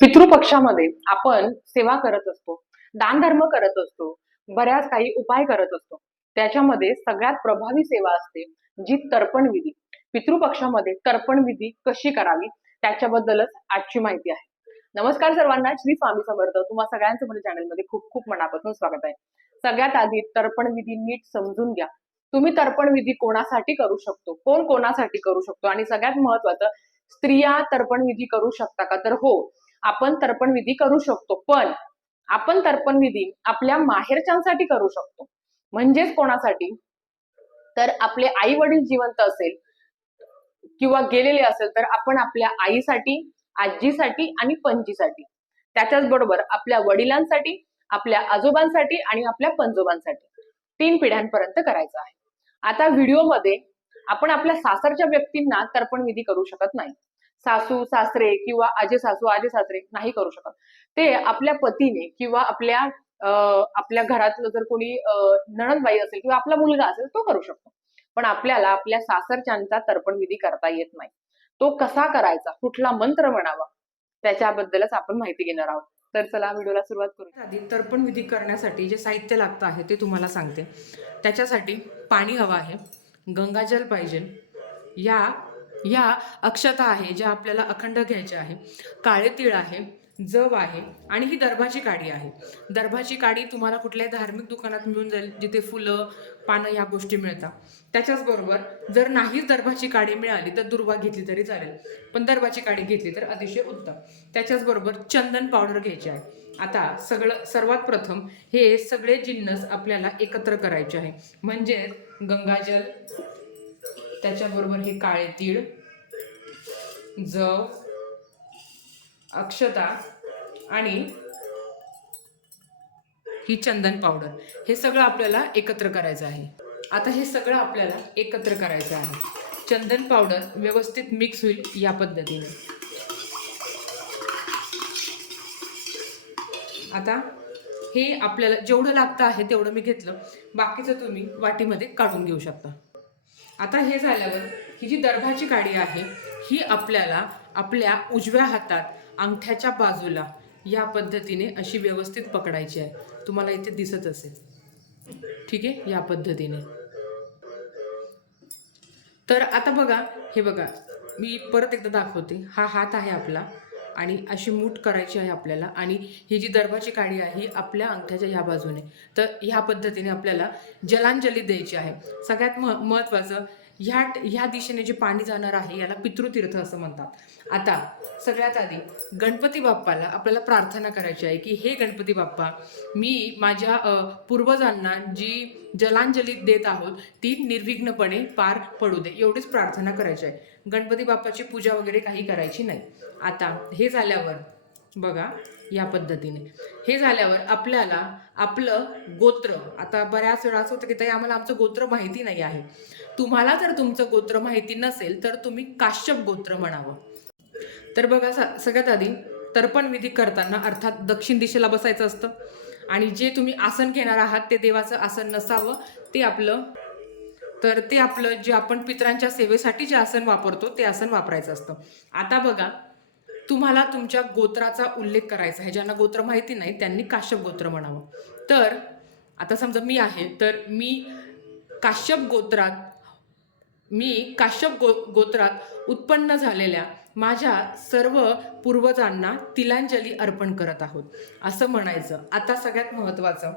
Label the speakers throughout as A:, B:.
A: पितृपक्षामध्ये आपण सेवा करत असतो दानधर्म करत असतो बऱ्याच काही उपाय करत असतो. त्याच्यामध्ये सगळ्यात प्रभावी सेवा असते जी तर्पण विधी. पितृपक्षामध्ये तर्पण विधी कशी करावी त्याच्याबद्दलच आजची माहिती आहे. नमस्कार सर्वांना श्री स्वामी समर्थ. तुम्हा सगळ्यांचं माझ्या चॅनलमध्ये खूप खूप मनापासून स्वागत आहे. सगळ्यात आधी तर्पण विधी नीट समजून घ्या. तुम्ही तर्पण विधी कोणासाठी करू शकतो? कोण कोणासाठी करू शकतो? आणि सगळ्यात महत्वाचं स्त्रिया तर्पण विधी करू शकता का? तर हो आपण तर्पण विधी करू शकतो. पण आपण तर्पण विधी आपल्या माहेरच्यांसाठी करू शकतो. म्हणजेच कोणासाठी? तर आपले आई वडील जिवंत असेल किंवा गेलेले असेल तर आपण आपल्या आईसाठी आजीसाठी आणि पणजीसाठी त्याच्याच बरोबर आपल्या वडिलांसाठी आपल्या आजोबांसाठी आणि आपल्या पंजोबांसाठी तीन पिढ्यांपर्यंत करायचं आहे. आता व्हिडिओमध्ये आपण आपल्या सासरच्या व्यक्तींना तर्पण विधी करू शकत नाही. सासू सासरे किंवा आजे सासू आजे सासरे नाही करू शकत. ते आपल्या पतीने किंवा आपल्या आपल्या घरातलं जर कोणी नणनबाई नणंदबाई असेल किंवा आपला मुलगा असेल तो करू शकतो. पण आपल्याला आपल्या सासरच्यांचा तर्पण विधी करता येत नाही. तो कसा करायचा? कुठला मंत्र म्हणावा? त्याच्याबद्दलच आपण माहिती घेणार आहोत. तर चला व्हिडिओला सुरुवात करू.
B: आधी तर्पण विधी करण्यासाठी जे साहित्य लागतं आहे ते तुम्हाला सांगते. त्याच्यासाठी पाणी हवं आहे. गंगाजल पाहिजे. या या अक्षता आहे ज्या आपल्याला अखंड घ्यायच्या आहे. काळे तीळ आहे जव आहे आणि ही दर्भाची काडी आहे. दर्भाची काडी तुम्हाला कुठल्याही धार्मिक दुकानात मिळून जाईल जिथे फुलं पानं ह्या गोष्टी मिळतात. त्याच्याचबरोबर जर नाहीच दर्भाची काडी मिळाली तर दुर्वा घेतली तरी चालेल. पण दर्भाची काडी घेतली तर अतिशय उत्तम. त्याच्याचबरोबर चंदन पावडर घ्यायची आहे. आता सगळं सर्वात प्रथम हे सगळे जिन्नस आपल्याला एकत्र करायचे आहे. म्हणजे गंगाजल त्याच्याबरोबर हे काळे तीळ जव अक्षता आणि ही चंदन पावडर. हे सगळं आपल्याला एकत्र करायचं आहे. आता हे सगळं आपल्याला एकत्र करायचं आहे. चंदन पावडर व्यवस्थित मिक्स होईल या पद्धतीने. आता हे आपल्याला जेवढं लागतं आहे तेवढं मी घेतलं. बाकीचं तुम्ही वाटीमध्ये काढून घेऊ शकता. आता हे झाल्यावर ही जी दर्भाची काडी आहे ही आपल्याला आपल्या उजव्या हातात अंगठ्याच्या बाजूला या पद्धतीने अशी व्यवस्थित पकडायची आहे. तुम्हाला इथे दिसत असेल. ठीक आहे? या पद्धतीने. तर आता बघा हे बघा मी परत एकदा दाखवते. हा हात आहे आपला. आणि अशी मूठ करायची आहे आपल्याला. आणि ही जी दर्भाची काडी आहे ही आपल्या अंगठ्याच्या ह्या बाजूने. तर ह्या पद्धतीने आपल्याला जलांजली द्यायची आहे. सगळ्यात म महत्त्वाचं ह्या ह्या दिशेने जे पाणी जाणार आहे याला पितृतीर्थ असं म्हणतात. आता सगळ्यात आधी गणपती बाप्पाला आपल्याला प्रार्थना करायची आहे की हे गणपती बाप्पा मी माझ्या पूर्वजांना जी जलांजली देत आहोत ती निर्विघ्नपणे पार पडू दे. एवढीच प्रार्थना करायची आहे. गणपती बाप्पाची पूजा वगैरे काही करायची नाही. आता हे झाल्यावर बघा या पद्धतीने. हे झाल्यावर आपल्याला आपलं गोत्र आता बऱ्याच वेळा असं होतं की ताई आम्हाला आमचं गोत्र माहिती नाही आहे. तुम्हाला जर तुमचं गोत्र माहिती नसेल तर तुम्ही काश्यप गोत्र म्हणावं. तर बघा स- सगळ्यात आधी तर्पण विधी करताना अर्थात दक्षिण दिशेला बसायचं असतं. आणि जे तुम्ही आसन घेणार आहात ते देवाचं आसन नसावं ते आपलं तर ते आपलं जे आपण पितरांच्या सेवेसाठी जे आसन वापरतो ते आसन वापरायचं असतं. आता बघा तुम्हाला तुमच्या गोत्राचा उल्लेख करायचा आहे. ज्यांना गोत्र माहिती नाही त्यांनी काश्यप गोत्र म्हणावं. तर आता समजा मी आहे तर मी काश्यप गोत्रात मी काश्यप गो गोत्रात उत्पन्न झालेल्या माझ्या सर्व पूर्वजांना तिलांजली अर्पण करत आहोत. असं म्हणायचं. आता सगळ्यात महत्त्वाचं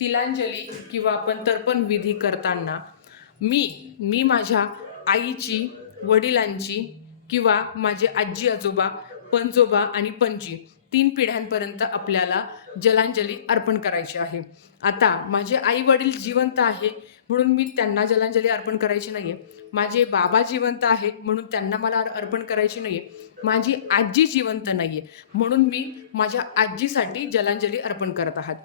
B: तिलांजली किंवा आपण तर्पण विधी करताना मी मी माझ्या आईची वडिलांची किंवा माझे आजी आजोबा पंजोबा आणि पणजी तीन पिढ्यांपर्यंत आपल्याला जलांजली अर्पण करायची आहे. आता माझे आई वडील जिवंत आहे म्हणून मी त्यांना जलांजली अर्पण करायची नाहीये. माझे बाबा जिवंत आहे म्हणून त्यांना मला अर्पण करायची नाहीये. माझी आजी जिवंत नाही आहे म्हणून मी माझ्या आजीसाठी जलांजली अर्पण करत आहात.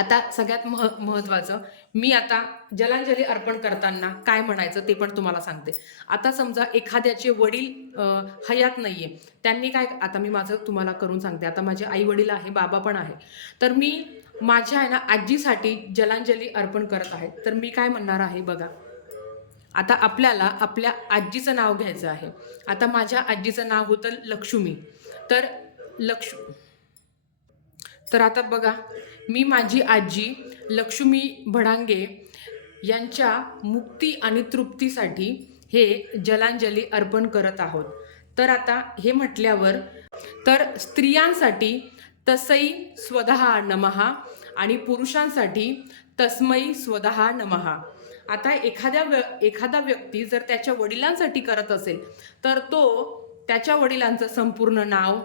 B: आता सगळ्यात मह महत्त्वाचं मी आता जलांजली अर्पण करताना काय म्हणायचं ते पण तुम्हाला सांगते. आता समजा एखाद्याचे वडील हयात हयात नाहीये त्यांनी काय आता मी माझं तुम्हाला करून सांगते. आता माझे आई वडील आहे बाबा पण आहे. तर मी माझ्या आहे ना आजीसाठी जलांजली अर्पण करत आहे. तर मी काय म्हणणार आहे बघा. आता आपल्याला आपल्या आजीचं नाव घ्यायचं आहे. आता माझ्या आजीचं नाव होतं लक्ष्मी. तर लक्ष तर आता बघा मी माझी आजी लक्ष्मी भडांगे यांच्या मुक्ती आणि तृप्तीसाठी हे जलांजली अर्पण करत आहोत. तर आता हे म्हटल्यावर तर स्त्रियांसाठी तसई स्वतः नमहा आणि पुरुषांसाठी तस्मै स्वतः नमहा. आता एखाद्या व्य एखादा व्यक्ती जर त्याच्या वडिलांसाठी करत असेल तर तो त्याच्या वडिलांचं संपूर्ण नाव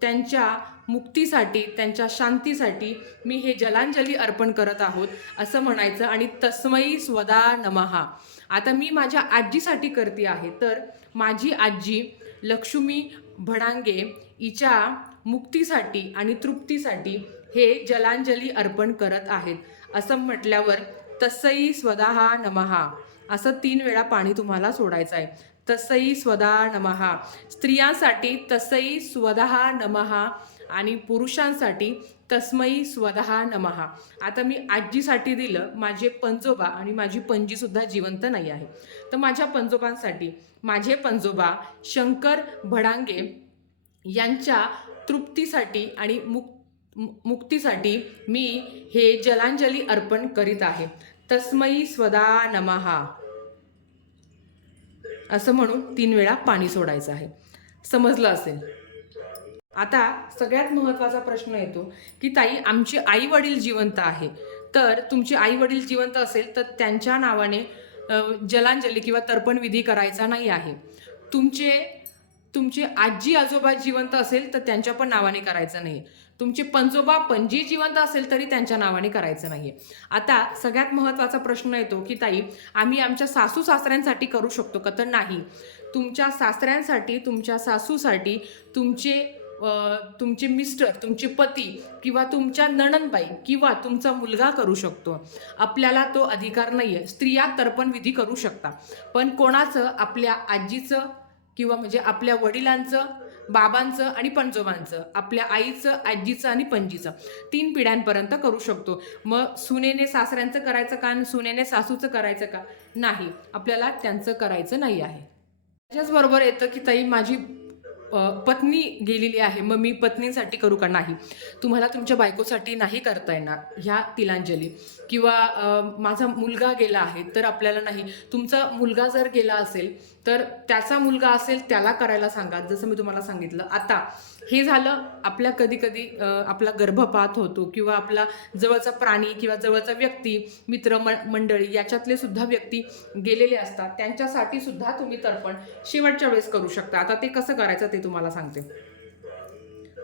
B: त्यांच्या मुक्तीसाठी त्यांच्या शांतीसाठी मी हे जलांजली अर्पण करत आहोत असं म्हणायचं आणि तस्मयी स्वदा नमहा. आता मी माझ्या आजीसाठी करते आहे. तर माझी आजी लक्ष्मी भडांगे हिच्या मुक्तीसाठी आणि तृप्तीसाठी हे जलांजली अर्पण करत आहेत. असं म्हटल्यावर तसई स्वदा नमहा. असं तीन वेळा पाणी तुम्हाला सोडायचं आहे. तसई स्वदा नमहा. स्त्रियांसाठी तसई स्वदा नमहा. आणि पुरुषांसाठी तस्मई स्वतः नमहा आता मी आजीसाठी दिलं माझे पंजोबा आणि माझी पणजीसुद्धा जिवंत नाही आहे. तर माझ्या पंजोबांसाठी माझे पंजोबा शंकर भडांगे यांच्या तृप्तीसाठी आणि मुक मुक्तीसाठी मी हे जलांजली अर्पण करीत आहे. तस्मयी स्वदा नमहा असं म्हणून तीन वेळा पाणी सोडायचं आहे. समजलं असेल? आता सगळ्यात महत्त्वाचा प्रश्न येतो की ताई आमची आई वडील जिवंत आहे. तर तुमची आई वडील जिवंत असेल तर त्यांच्या नावाने जलांजली किंवा तर्पण विधी करायचा नाही आहे. तुमचे तुमचे आजी आजोबा जिवंत असेल तर त्यांच्या पण नावाने करायचं नाही. तुमचे पंजोबा पणजी जिवंत असेल तरी त्यांच्या नावाने करायचं नाही आता सगळ्यात महत्त्वाचा प्रश्न येतो की ताई आम्ही आमच्या सासू सासऱ्यांसाठी करू शकतो का? तर नाही. तुमच्या सासऱ्यांसाठी तुमच्या सासूसाठी तुमचे तुमचे मिस्टर तुमचे पती किंवा तुमच्या नणनबाई किंवा तुमचा मुलगा करू शकतो. आपल्याला तो अधिकार नाही आहे स्त्रिया तर्पण विधी करू शकता. पण कोणाचं? आपल्या आजीचं किंवा म्हणजे आपल्या वडिलांचं बाबांचं आणि पंजोबांचं आपल्या आईचं आजीचं आणि पणजीचं तीन पिढ्यांपर्यंत करू शकतो. मग सुनेने सासऱ्यांचं करायचं का आणि सुनेने सासूचं करायचं का? नाही. आपल्याला त्यांचं करायचं नाही आहे. त्याच्याचबरोबर येतं की ताई माझी पत्नी गेलेली आहे. मग मी पत्नीसाठी करू का नाही? तुम्हाला तुमच्या बायकोसाठी नाही करता येणार ह्या तिलांजली. किंवा माझा मुलगा गेला आहे तर आपल्याला नाही. तुमचा मुलगा जर गेला असेल तर त्याचा मुलगा असेल त्याला करायला सांगा. जसं मी तुम्हाला सांगितलं आता हे झालं आपल्या कधी कधी आपला गर्भपात होतो किंवा आपला जवळचा प्राणी किंवा जवळचा व्यक्ती मित्र म मंडळी याच्यातले सुद्धा व्यक्ती गेलेले असतात. त्यांच्यासाठी सुद्धा तुम्ही तर्पण शेवटच्या वेळेस करू शकता. आता ते कसं करायचं ते तुम्हाला सांगते.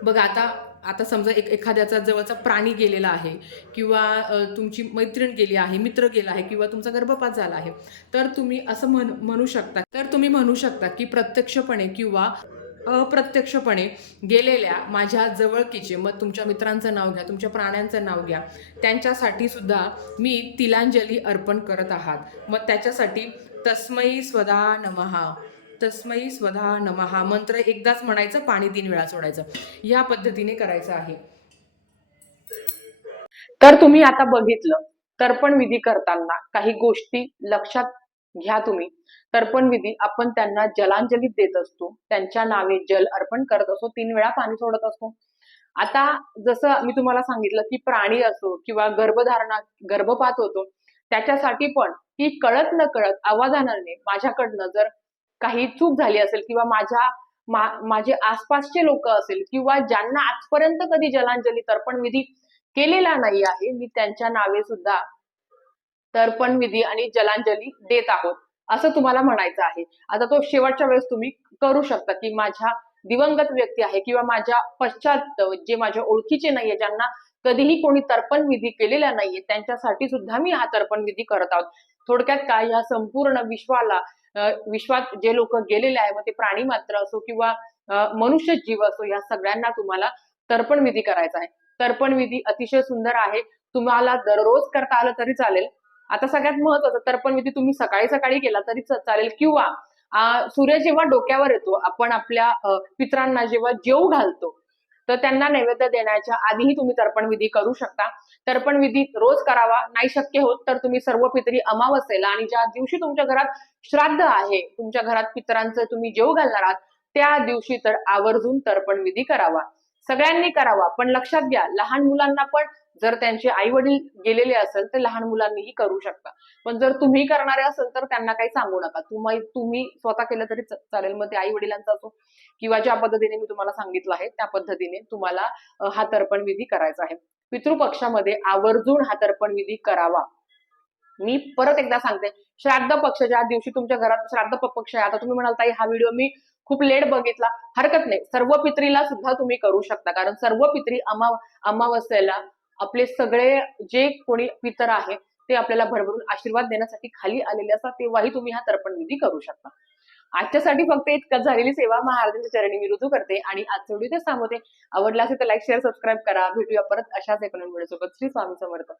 B: बघा आता आता समजा एक एखाद्याचा जवळचा प्राणी गेलेला आहे किंवा तुमची मैत्रीण गेली आहे मित्र गेला आहे किंवा तुमचा गर्भपात झाला आहे तर तुम्ही असं म्हण म्हणू शकता तर तुम्ही म्हणू शकता की प्रत्यक्षपणे किंवा अप्रत्यक्षपणे गेलेल्या माझ्या जवळकीचे मग तुमच्या मित्रांचं नाव घ्या तुमच्या प्राण्यांचं नाव घ्या त्यांच्यासाठी सुद्धा मी तिलांजली अर्पण करत आहात. मग त्याच्यासाठी तस्मै स्वदा नमहा तस्मै स्वधा नमहा मंत्र एकदाच म्हणायचं पाणी तीन वेळा सोडायचं. या पद्धतीने करायचं आहे.
A: तर तुम्ही आता बघितलं तर्पण विधी करताना काही गोष्टी लक्षात घ्या तुम्ही. तर्पण विधी आपण त्यांना जलांजली देत असतो. त्यांच्या नावे जल अर्पण करत असतो. तीन वेळा पाणी सोडत असतो. आता जसं मी तुम्हाला सांगितलं की प्राणी असो किंवा गर्भधारणा गर्भपात होतो त्याच्यासाठी पण ही कळत न कळत आवाजाने माझ्याकडनं जर काही चूक झाली असेल किंवा माझ्या मा- माझे आसपासचे लोक असेल किंवा ज्यांना आजपर्यंत कधी जलांजली तर्पण विधी केलेला नाही आहे मी त्यांच्या नावे सुद्धा तर्पण विधी आणि जलांजली देत आहोत असं तुम्हाला म्हणायचं आहे. आता तो शेवटच्या वेळेस तुम्ही करू शकता की माझ्या दिवंगत व्यक्ती आहे किंवा माझ्या पश्चात जे माझ्या ओळखीचे नाहीये ज्यांना कधीही कोणी तर्पण विधी केलेला नाहीये त्यांच्यासाठी सुद्धा मी हा तर्पण विधी करत आहोत. थोडक्यात काय या संपूर्ण विश्वाला विश्वात जे लोक गेलेले आहे मग ते प्राणी मात्र असो किंवा अं, मनुष्य जीव असो या सगळ्यांना तुम्हाला तर्पण विधी करायचा आहे. तर्पण विधी अतिशय सुंदर आहे. तुम्हाला दररोज करता आलं तरी चालेल. आता सगळ्यात महत्वाचं तर्पण विधी तुम्ही सकाळी सकाळी केला तरी चालेल. किंवा सूर्य जेव्हा डोक्यावर येतो आपण आपल्या पित्रांना जेव्हा जेव घालतो तर त्यांना नैवेद्य देण्याच्या आधीही तुम्ही तर्पण विधी करू शकता. तर्पण विधी रोज करावा नाही शक्य होत तर तुम्ही सर्व पितरी अमावस्येला आणि ज्या दिवशी तुमच्या घरात श्राद्ध आहे तुमच्या घरात पितरांचं तुम्ही जेव घालणार आहात त्या दिवशी तर आवर्जून तर्पण विधी करावा. सगळ्यांनी करावा पण लक्षात घ्या लहान मुलांना पण जर त्यांचे आई वडील गेलेले असेल तर लहान मुलांनीही करू शकता. पण जर तुम्ही करणारे असेल तर त्यांना काही सांगू नका. तुम्ही तुम्ही स्वतः केलं तरी चालेल. मग ते आई वडिलांचा असो किंवा ज्या पद्धतीने मी तुम्हाला सांगितलं आहे त्या पद्धतीने तुम्हाला हा तर्पण विधी करायचा आहे. पितृपक्षामध्ये आवर्जून हा तर्पण विधी करावा. मी परत एकदा सांगते. श्राद्ध पक्ष ज्या दिवशी तुमच्या घरात श्राद्ध प- पक्ष आहे. आता तुम्ही म्हणाल ताई हा व्हिडिओ मी खूप लेट बघितला. हरकत नाही. सर्व पित्रीला सुद्धा तुम्ही करू शकता. कारण सर्व पित्री अमा अमावस्येला आपले सगळे जे कोणी पितर आहे ते आपल्याला भरभरून आशीर्वाद देण्यासाठी खाली आलेले असतात तेव्हाही तुम्ही हा तर्पण विधी करू शकता. आजच्यासाठी फक्त इतकंच. झालेली सेवा महाराजांच्या चरणी मी रुजू करते आणि आजचा व्हिडिओ तेच थांबवते आवडला असेल तर लाईक शेअर सबस्क्राईब करा. भेटूया परत अशाच एका सोबत श्री स्वामी समर्थ.